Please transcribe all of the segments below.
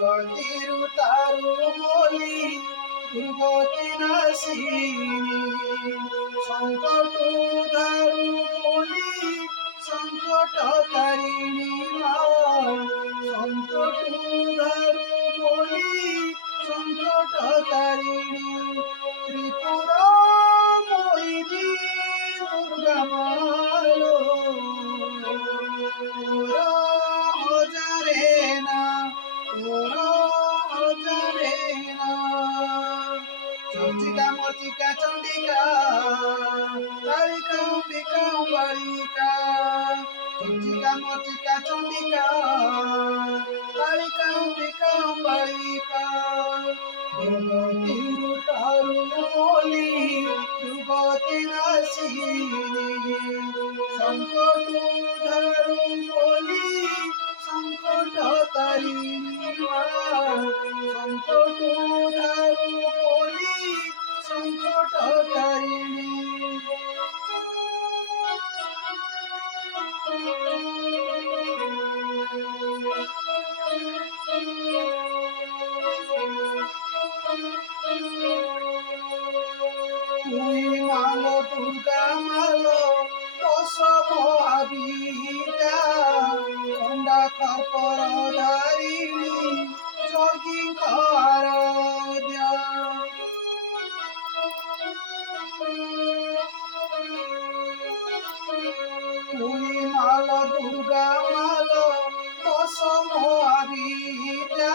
দুর্গতিরু তারু বলি দুর্গতি নাশিনী সংকট দারু বলি সংকট তারিণী মা সংকট দারু বলি সংকট তারিণী ত্রিপুরা ময়িনী দুর্গা মালো তোরা হজারে না তোরা হজারে না চন্ডিকা মর্তিকা চন্ডিকা কালিকা অম্বিকা বালিকা চন্ডিকা মর্তিকা চন্ডিকা কালিকা অম্বিকা বালিকা দুর্গতিরু তারু বলি দুর্গতি নাশিনী সংকট ধারু বলি সংকট তারিণী মা সংকট ধারু বলি সংকট তারিণী তুই মালো দুর্গা মালো দশ মহাবিদ্যা খণ্ডা খপর ধারিণী যোগীঙ্কর দ্যা তুই মালো দুর্গা মালো দশ মহাবিদ্যা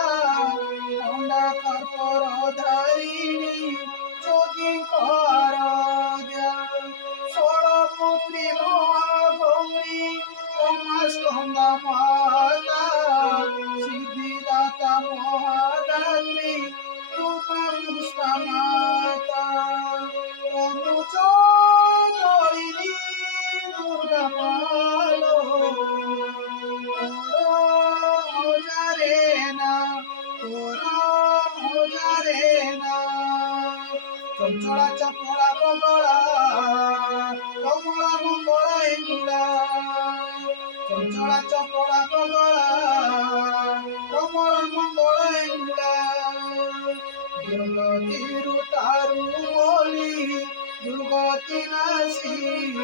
খণ্ডা খপর ধারিণী যোগীঙ্কর দ্যা ষোড়পুত্রী মহাগৌরী উমাস্কন্দা মাতা সিদ্ধিদাতা মহাদাত্রী রূপা পুষ্পা মাতা অনুচরিণী দুর্গা মালো তোরা হজারে না তোরা হজারে না চঞ্চলা চপলা বগলা কমলা মঙ্গলা এগুলা চঞ্চলা চপলা বগলা কমলা মঙ্গলা এগুলা দুর্গতিরু তারু বলি দুর্গতি নাশিনী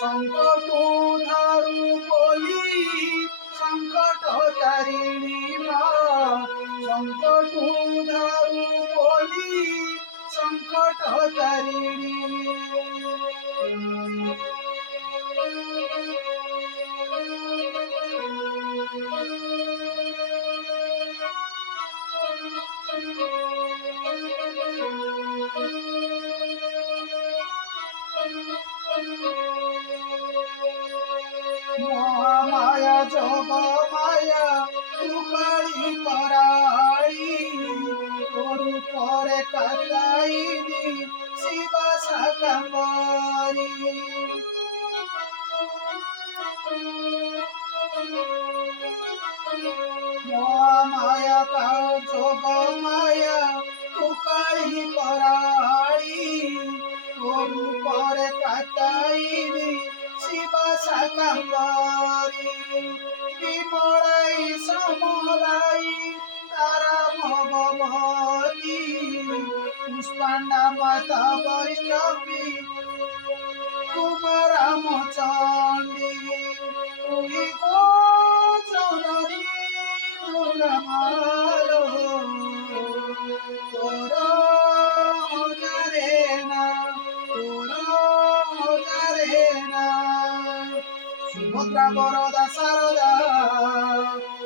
সংকট ধারু বলি সংকট তারিণী মা সংকট ধারু বলি সংকট তারিণী মহামায়া যোগ মায়া তুকারি করাই গরু পরে কাতাইনি শিবা শাকাম্বরী মহামায়া কাউ যোগ মায়া তুকারি করাই গরু পরে কাতাইনি শিবা শাকাম্বরী বিমলাই সমলাই তারা ভগবতী পুষ্পান্ডা মাতা বৈষ্ণবী কুমারামচণ্ডী তুই গো জননী দুর্গা মালো তোরা হজারে না তোরা হজারে না সুভদ্রা বরদা শারদা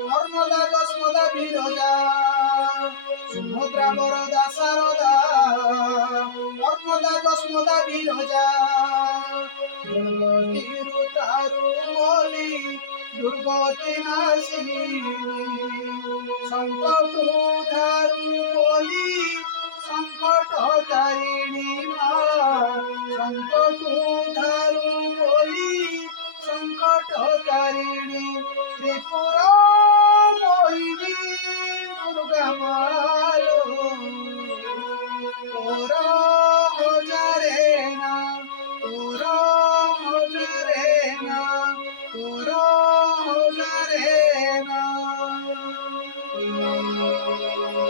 নর্মদা যশোদা বিরজা সুভদ্রা বরদা শারদা নর্মদা যশোদা বিরজা দুর্গতিরু তারু বলি দুর্গতি নাশিনী সংকট ধারু বলি সংকট তারিণী মা সংকট ধারু বলি সংকট তারিণী ত্রিপুরা